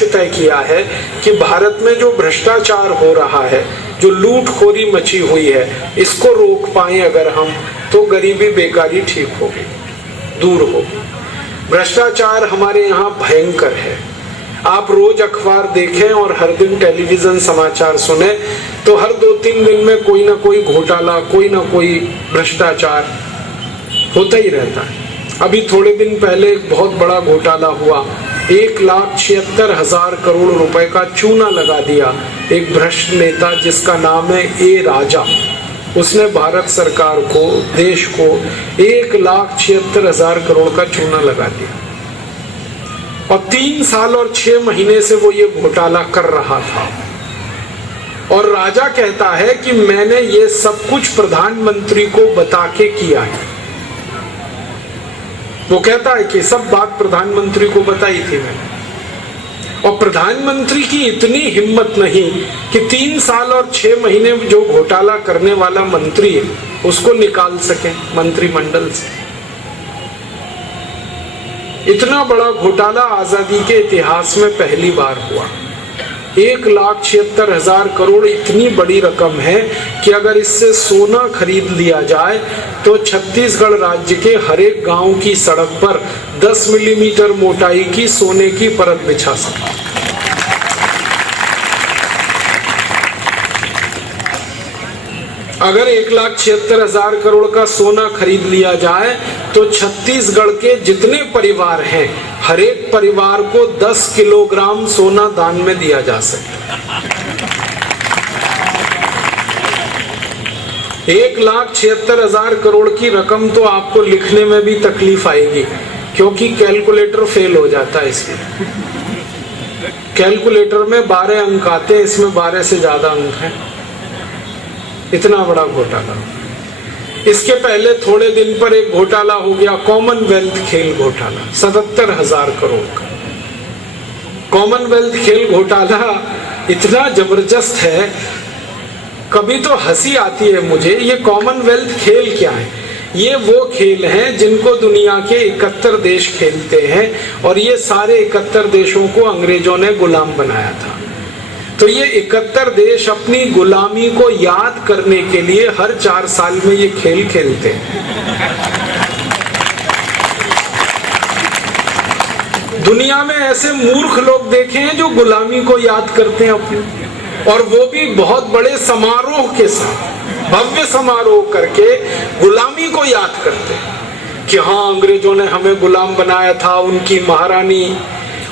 लक्ष्य तय किया है कि भारत में जो भ्रष्टाचार हो रहा है, जो लूटखोरी मची हुई है, इसको रोक पाए अगर हम, तो गरीबी बेकारी ठीक होगी, दूर होगी। भ्रष्टाचार हमारे यहाँ भयंकर है। आप रोज अखबार देखें और हर दिन टेलीविजन समाचार सुने तो हर 2-3 दिन में कोई ना कोई घोटाला, कोई ना कोई भ्रष्टाचार होता ही रहता है। अभी थोड़े दिन पहले एक बहुत बड़ा घोटाला हुआ, 1,76,000 करोड़ रुपए का चूना लगा दिया एक भ्रष्ट नेता जिसका नाम है ए राजा। उसने भारत सरकार को, देश को 1,76,000 करोड़ का चूना लगा दिया और 3 साल और 6 महीने से वो ये घोटाला कर रहा था। और राजा कहता है कि मैंने ये सब कुछ प्रधानमंत्री को बता के किया है। वो कहता है कि सब बात प्रधानमंत्री को बताई थी मैंने। और प्रधानमंत्री की इतनी हिम्मत नहीं कि 3 साल और 6 महीने जो घोटाला करने वाला मंत्री है उसको निकाल सके मंत्रिमंडल से। इतना बड़ा घोटाला आजादी के इतिहास में पहली बार हुआ। 1,76,000 करोड़ इतनी बड़ी रकम है कि अगर इससे सोना खरीद लिया जाए तो छत्तीसगढ़ राज्य के हर एक गांव की सड़क पर 10 मिलीमीटर मोटाई की सोने की परत बिछा सकते। अगर 1,76,000 करोड़ का सोना खरीद लिया जाए तो छत्तीसगढ़ के जितने परिवार हैं, हर एक परिवार को 10 किलोग्राम सोना दान में दिया जा सकता है। 1,76,000 करोड़ की रकम तो आपको लिखने में भी तकलीफ आएगी क्योंकि कैलकुलेटर फेल हो जाता है। इसमें कैलकुलेटर में 12 अंक आते हैं, इसमें 12 से ज्यादा अंक हैं। इतना बड़ा घोटाला। इसके पहले थोड़े दिन पर एक घोटाला हो गया, कॉमनवेल्थ खेल घोटाला, 77,000 करोड़ का। कॉमनवेल्थ खेल घोटाला इतना जबरदस्त है, कभी तो हंसी आती है मुझे। ये कॉमनवेल्थ खेल क्या है? ये वो खेल हैं जिनको दुनिया के 71 देश खेलते हैं और ये सारे 71 देशों को अंग्रेजों ने गुलाम बनाया था। तो ये 71 देश अपनी गुलामी को याद करने के लिए हर 4 साल में ये खेल खेलते हैं। दुनिया में ऐसे मूर्ख लोग देखे हैं जो गुलामी को याद करते हैं अपनी, और वो भी बहुत बड़े समारोह के साथ, भव्य समारोह करके गुलामी को याद करते हैं कि हाँ अंग्रेजों ने हमें गुलाम बनाया था। उनकी महारानी,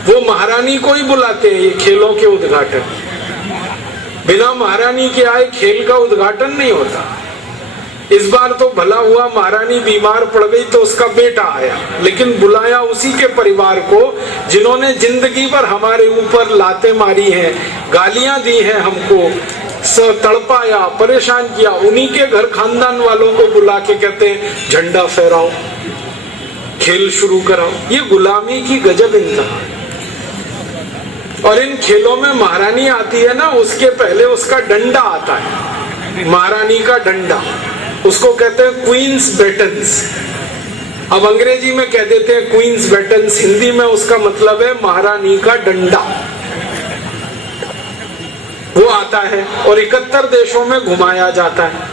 वो महारानी को ही बुलाते हैं ये खेलों के उद्घाटन। बिना महारानी के आए खेल का उद्घाटन नहीं होता। इस बार तो भला हुआ महारानी बीमार पड़ गई तो उसका बेटा आया, लेकिन बुलाया उसी के परिवार को जिन्होंने जिंदगी भर हमारे ऊपर लातें मारी हैं, गालियां दी हैं, हमको तड़पाया, परेशान किया। उन्हीं के घर खानदान वालों को बुला के कहते हैं झंडा फहराओ, खेल शुरू कराओ। ये गुलामी की गजब इंतहा है। और इन खेलों में महारानी आती है ना, उसके पहले उसका डंडा आता है, महारानी का डंडा, उसको कहते हैं क्वींस बैटन्स। अब अंग्रेजी में कह देते हैं क्वींस बैटन्स, हिंदी में उसका मतलब है महारानी का डंडा। वो आता है और 71 देशों में घुमाया जाता है।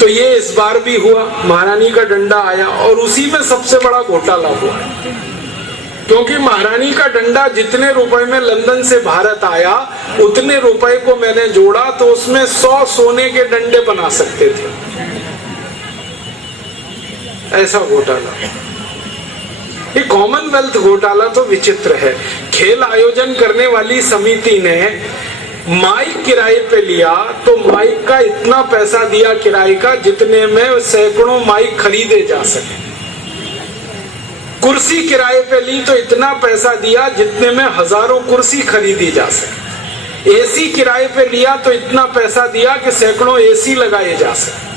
तो ये इस बार भी हुआ, महारानी का डंडा आया और उसी में सबसे बड़ा घोटाला हुआ, क्योंकि महारानी का डंडा जितने रुपए में लंदन से भारत आया उतने रुपए को मैंने जोड़ा तो उसमें 100 सोने के डंडे बना सकते थे। ऐसा घोटाला। ये कॉमनवेल्थ घोटाला तो विचित्र है। खेल आयोजन करने वाली समिति ने माइक किराए पे लिया तो माइक का इतना पैसा दिया किराए का जितने में सैकड़ों माइक खरीदे जा सके। कुर्सी किराए पे ली तो इतना पैसा दिया जितने में हजारों कुर्सी खरीदी जा सके। एसी किराए पे लिया तो इतना पैसा दिया कि सैकड़ों एसी लगाए जा सके।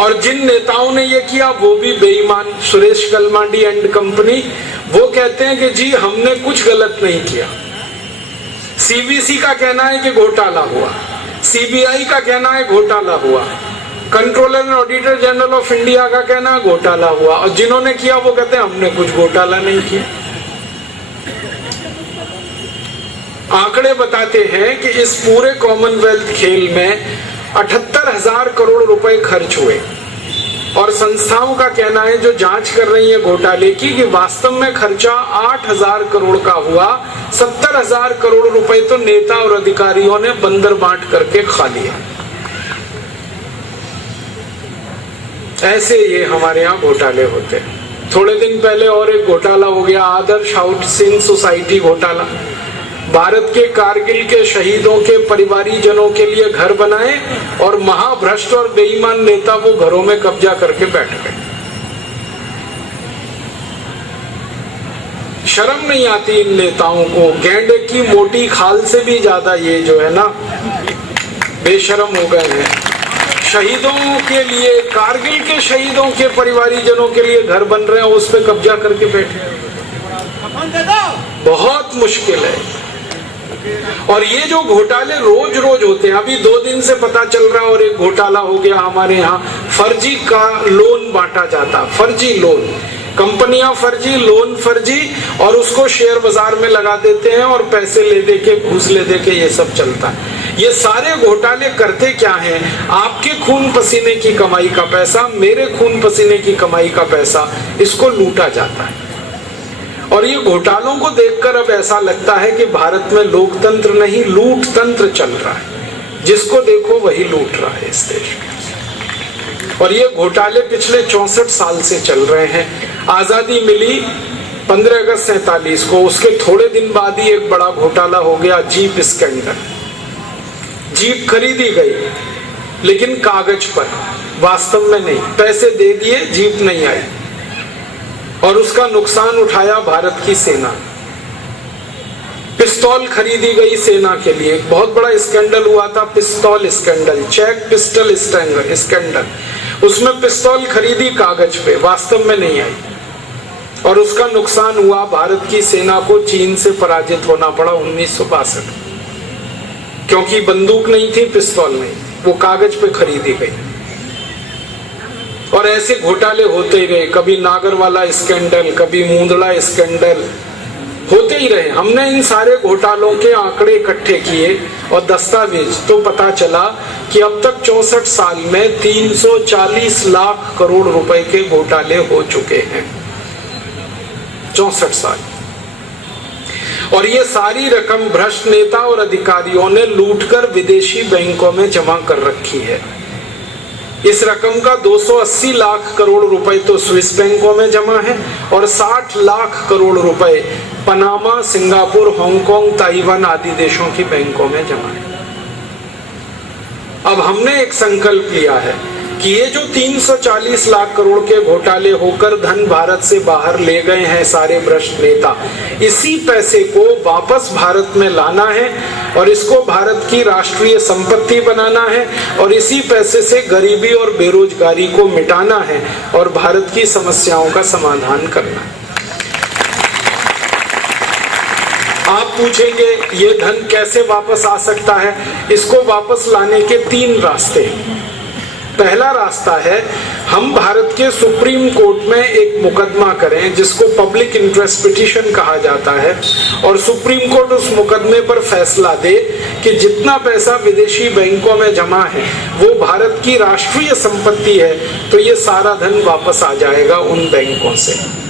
और जिन नेताओं ने ये किया वो भी बेईमान, सुरेश कलमाडी एंड कंपनी, वो कहते हैं कि जी हमने कुछ गलत नहीं किया। सीबीसी का कहना है कि घोटाला हुआ, सीबीआई का कहना है घोटाला हुआ, controller and auditor general of India का कहना है घोटाला हुआ, और जिन्होंने किया वो कहते हैं हमने कुछ घोटाला नहीं किया। आंकड़े बताते हैं कि इस पूरे कॉमनवेल्थ खेल में 78,000 करोड़ रुपए खर्च हुए और संस्थाओं का कहना है जो जांच कर रही है घोटाले की कि वास्तव में खर्चा 8,000 करोड़ का हुआ। 70,000 करोड़ रुपए तो नेता और अधिकारियों ने बंदर बांट करके खा लिया। ऐसे ये हमारे यहाँ घोटाले होते हैं। थोड़े दिन पहले और एक घोटाला हो गया, आदर्श हाउसिंग सोसाइटी घोटाला। भारत के कारगिल के शहीदों के परिवारीजनों के लिए घर बनाए और महाभ्रष्ट और बेईमान नेता वो घरों में कब्जा करके बैठ गए। शर्म नहीं आती इन नेताओं को। गैंडे की मोटी खाल से भी ज्यादा ये जो है ना बेशरम हो गए हैं। शहीदों के लिए, कारगिल के शहीदों के परिवारीजनों के लिए घर बन रहे हैं, उस पर कब्जा करके बैठे। बहुत मुश्किल है। और ये जो घोटाले रोज रोज होते हैं, अभी 2 दिन से पता चल रहा है और एक घोटाला हो गया हमारे यहाँ, फर्जी का लोन बांटा जाता। फर्जी लोन, कंपनियां फर्जी, लोन फर्जी, और उसको शेयर बाजार में लगा देते हैं और पैसे ले दे के, घूस ले दे के ये सब चलता है। ये सारे घोटाले करते क्या हैं? आपके खून पसीने की कमाई का पैसा, मेरे खून पसीने की कमाई का पैसा, इसको लूटा जाता है। और ये घोटालों को देखकर अब ऐसा लगता है कि भारत में लोकतंत्र नहीं, लूट तंत्र चल रहा है। जिसको देखो वही लूट रहा है इस देश में। और ये घोटाले पिछले 64 साल से चल रहे हैं। आजादी मिली 15 अगस्त 47 को, उसके थोड़े दिन बाद ही एक बड़ा घोटाला हो गया, जीप स्कैंडल। जीप खरीदी गई लेकिन कागज पर, वास्तव में नहीं। पैसे दे दिए, जीप नहीं आई और उसका नुकसान उठाया भारत की सेना। पिस्तौल खरीदी गई सेना के लिए, बहुत बड़ा स्कैंडल हुआ था, पिस्तौल स्कैंडल, चेक पिस्टल स्कैंडल। उसमें पिस्तौल खरीदी कागज पे, वास्तव में नहीं आई और उसका नुकसान हुआ। भारत की सेना को चीन से पराजित होना पड़ा 1962, क्योंकि बंदूक नहीं थी, पिस्तौल नहीं, वो कागज पे खरीदी गई। और ऐसे घोटाले होते ही रहे, कभी नागरवाला स्कैंडल, कभी मुंदड़ा स्कैंडल, होते ही रहे। हमने इन सारे घोटालों के आंकड़े इकट्ठे किए और दस्तावेज, तो पता चला कि अब तक 64 साल में 340 लाख करोड़ रुपए के घोटाले हो चुके हैं। 64 साल। और ये सारी रकम भ्रष्ट नेता और अधिकारियों ने लूटकर विदेशी बैंकों में जमा कर रखी है। इस रकम का 280 लाख करोड़ रुपए तो स्विस बैंकों में जमा है और 60 लाख करोड़ रुपए पनामा, सिंगापुर, हांगकांग, ताइवान आदि देशों की बैंकों में जमा है। अब हमने एक संकल्प लिया है कि ये जो 340 लाख करोड़ के घोटाले होकर धन भारत से बाहर ले गए हैं सारे भ्रष्ट नेता, इसी पैसे को वापस भारत में लाना है और इसको भारत की राष्ट्रीय संपत्ति बनाना है और इसी पैसे से गरीबी और बेरोजगारी को मिटाना है और भारत की समस्याओं का समाधान करना है। आप पूछेंगे ये धन कैसे वापस आ सकता है? इसको वापस लाने के 3 रास्ते हैं। पहला रास्ता है, हम भारत के सुप्रीम कोर्ट में एक मुकदमा करें जिसको पब्लिक इंटरेस्ट पिटीशन कहा जाता है और सुप्रीम कोर्ट उस मुकदमे पर फैसला दे कि जितना पैसा विदेशी बैंकों में जमा है वो भारत की राष्ट्रीय संपत्ति है, तो ये सारा धन वापस आ जाएगा उन बैंकों से।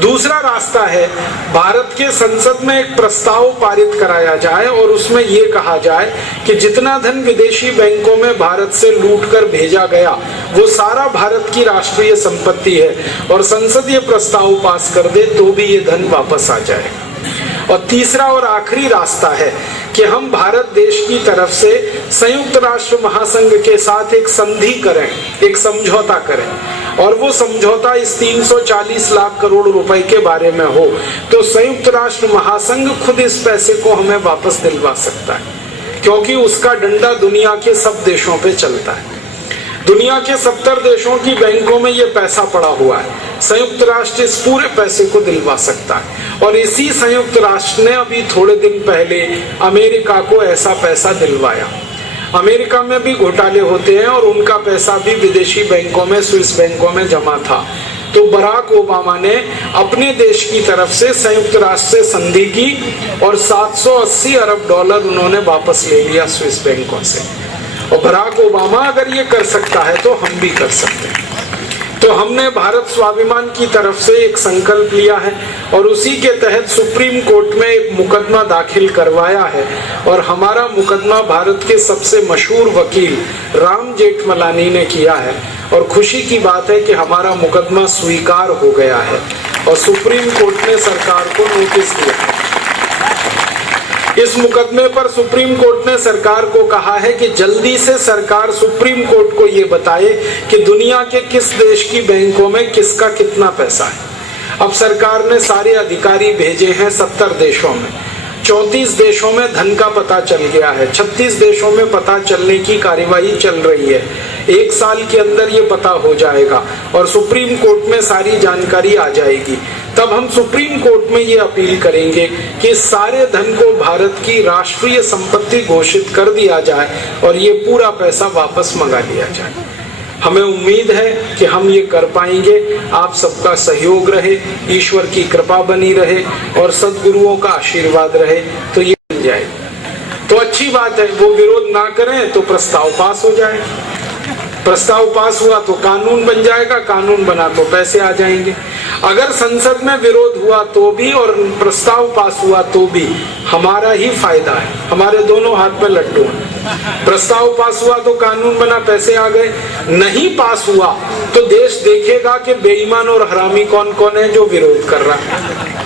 दूसरा रास्ता है, भारत के संसद में एक प्रस्ताव पारित कराया जाए और उसमें यह कहा जाए कि जितना धन विदेशी बैंकों में भारत से लूटकर भेजा गया वो सारा भारत की राष्ट्रीय संपत्ति है और संसद ये प्रस्ताव पास कर दे तो भी ये धन वापस आ जाएगा। और तीसरा और आखिरी रास्ता है कि हम भारत देश की तरफ से संयुक्त राष्ट्र महासंघ के साथ एक संधि करें, एक समझौता करें और वो समझौता इस 340 लाख करोड़ रुपए के बारे में हो तो संयुक्त राष्ट्र महासंघ खुद इस पैसे को हमें वापस दिलवा सकता है, क्योंकि उसका डंडा दुनिया के सब देशों पे चलता है। दुनिया के 70 देशों की बैंकों में ये पैसा पड़ा हुआ है। संयुक्त राष्ट्र इस पूरे पैसे को दिलवा सकता है और इसी संयुक्त राष्ट्र ने अभी थोड़े दिन पहले अमेरिका को ऐसा पैसा दिलवाया। अमेरिका में भी घोटाले होते हैं और उनका पैसा भी विदेशी बैंकों में, स्विस बैंकों में जमा था। तो बराक ओबामा ने अपने देश की तरफ से संयुक्त राष्ट्र से संधि की और 780 अरब डॉलर उन्होंने वापस ले लिया स्विस बैंकों से। और बराक ओबामा अगर ये कर सकता है तो हम भी कर सकते हैं। तो हमने भारत स्वाभिमान की तरफ से एक संकल्प लिया है और उसी के तहत सुप्रीम कोर्ट में एक मुकदमा दाखिल करवाया है और हमारा मुकदमा भारत के सबसे मशहूर वकील राम जेठमलानी ने किया है। और खुशी की बात है कि हमारा मुकदमा स्वीकार हो गया है और सुप्रीम कोर्ट ने सरकार को नोटिस दिया है। इस मुकदमे पर सुप्रीम कोर्ट ने सरकार को कहा है कि जल्दी से सरकार सुप्रीम कोर्ट को ये बताए कि दुनिया के किस देश की बैंकों में किसका कितना पैसा है। अब सरकार ने सारे अधिकारी भेजे हैं 70 देशों में, 34 देशों में धन का पता चल गया है, 36 देशों में पता चलने की कार्यवाही चल रही है। 1 साल के अंदर ये पता हो जाएगा और सुप्रीम कोर्ट में सारी जानकारी आ जाएगी। तब हम सुप्रीम कोर्ट में ये अपील करेंगे कि सारे धन को भारत की राष्ट्रीय संपत्ति घोषित कर दिया जाए और ये पूरा पैसा वापस मंगा लिया जाए। हमें उम्मीद है कि हम ये कर पाएंगे। आप सबका सहयोग रहे, ईश्वर की कृपा बनी रहे और सद्गुरुओं का आशीर्वाद रहे तो ये बन जाए। तो अच्छी बात है, वो विरोध ना करें तो प्रस्ताव पास हो जाए। प्रस्ताव पास हुआ तो कानून बन जाएगा, कानून बना तो पैसे आ जाएंगे। अगर संसद में विरोध हुआ तो भी और प्रस्ताव पास हुआ तो भी हमारा ही फायदा है, हमारे दोनों हाथ में लड्डू हैं। प्रस्ताव पास हुआ तो कानून बना, पैसे आ गए। नहीं पास हुआ तो देश देखेगा कि बेईमान और हरामी कौन कौन है जो विरोध कर रहा है।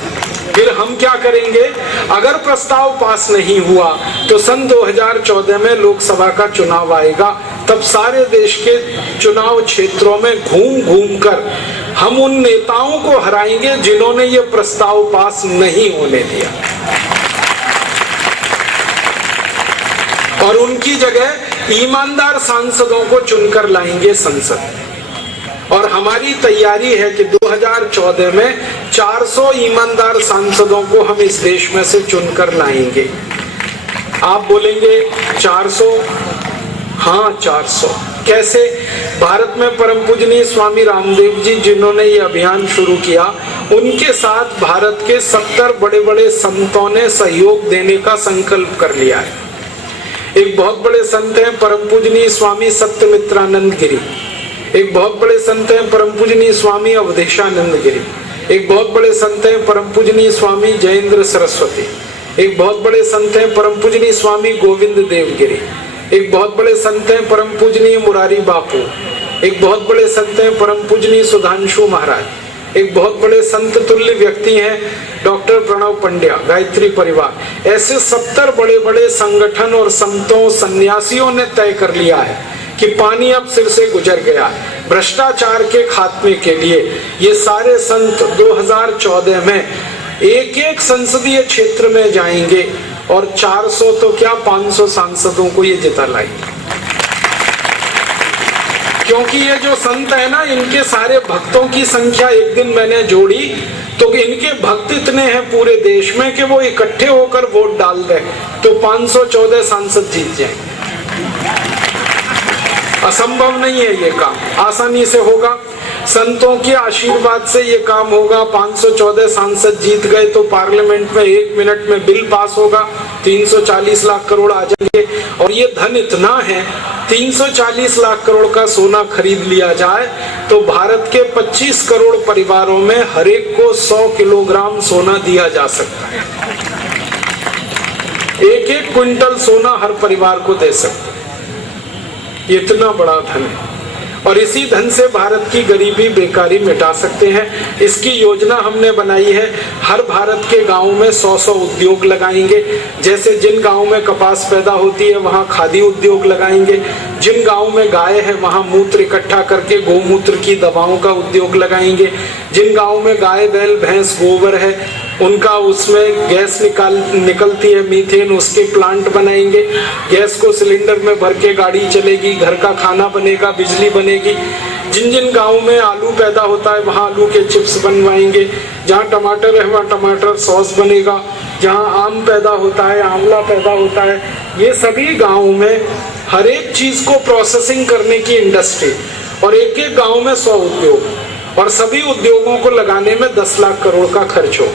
फिर हम क्या करेंगे? अगर प्रस्ताव पास नहीं हुआ तो सन 2014 में लोकसभा का चुनाव आएगा, तब सारे देश के चुनाव क्षेत्रों में घूम घूम कर हम उन नेताओं को हराएंगे जिन्होंने ये प्रस्ताव पास नहीं होने दिया और उनकी जगह ईमानदार सांसदों को चुनकर लाएंगे संसद। और हमारी तैयारी है कि 2014 में 400 ईमानदार सांसदों को हम इस देश में से चुनकर लाएंगे। आप बोलेंगे 400? हाँ 400। कैसे? भारत में परम पूजनीय स्वामी रामदेव जी जिन्होंने ये अभियान शुरू किया, उनके साथ भारत के 70 बड़े बड़े संतों ने सहयोग देने का संकल्प कर लिया है। एक बहुत बड़े संत हैं परम पूजनीय स्वामी सत्यमित्रानंद गिरी, एक बहुत बड़े संत हैं परम पूजनीय स्वामी अवधेशानंद गिरी, एक बहुत बड़े संत हैं परम पूजनीय स्वामी जयेंद्र सरस्वती, एक बहुत बड़े संत हैं परम पूजनीय स्वामी गोविंद देव गिरी, एक बहुत बड़े संत हैं परम पूजनीय मुरारी बापू, एक बहुत बड़े संत हैं परम पूजनीय सुधांशु महाराज, एक बहुत बड़े संत तुल्य व्यक्ति हैं डॉक्टर प्रणव पंड्या, गायत्री परिवार। ऐसे 70 बड़े बड़े संगठन और संतों सन्यासियों ने तय कर लिया है कि पानी अब सिर से गुजर गया। भ्रष्टाचार के खात्मे के लिए ये सारे संत 2014 में एक एक संसदीय क्षेत्र में जाएंगे और 400 तो क्या 500 सांसदों को ये जिता लाएंगे। क्योंकि ये जो संत है ना, इनके सारे भक्तों की संख्या एक दिन मैंने जोड़ी तो इनके भक्त इतने हैं पूरे देश में कि वो इकट्ठे होकर वोट डाल दें तो 514 सांसद जीत जाएंगे। असंभव नहीं है ये काम, आसानी से होगा। संतों के आशीर्वाद से ये काम होगा। 514 सांसद जीत गए तो पार्लियामेंट में 1 मिनट में बिल पास होगा, 340 लाख करोड़ आ जाएंगे। और ये धन इतना है, 340 लाख करोड़ का सोना खरीद लिया जाए तो भारत के 25 करोड़ परिवारों में हर एक को 100 किलोग्राम सोना दिया जा सकता है। 1-1 क्विंटल सोना हर परिवार को दे सकते हैं। इतना बड़ा धन है और इसी धन से भारत की गरीबी बेकारी मिटा सकते हैं। इसकी योजना हमने बनाई है। हर भारत के गांव में 100-100 उद्योग लगाएंगे। जैसे जिन गांव में कपास पैदा होती है वहां खादी उद्योग लगाएंगे, जिन गांव में गाय है वहां मूत्र इकट्ठा करके गोमूत्र की दवाओं का उद्योग लगाएंगे, जिन गांव में गाय बैल भैंस गोबर है उनका उसमें गैस निकलती है मीथेन, उसके प्लांट बनाएंगे। गैस को सिलेंडर में भर के गाड़ी चलेगी, घर का खाना बनेगा, बिजली बनेगी। जिन जिन गाँव में आलू पैदा होता है वहाँ आलू के चिप्स बनवाएंगे, जहाँ टमाटर है वहाँ टमाटर सॉस बनेगा, जहाँ आम पैदा होता है आंवला पैदा होता है। ये सभी गाँव में हर एक चीज को प्रोसेसिंग करने की इंडस्ट्री और एक एक गाँव में 100 उद्योग और सभी उद्योगों को लगाने में 10 लाख करोड़ का खर्च हो।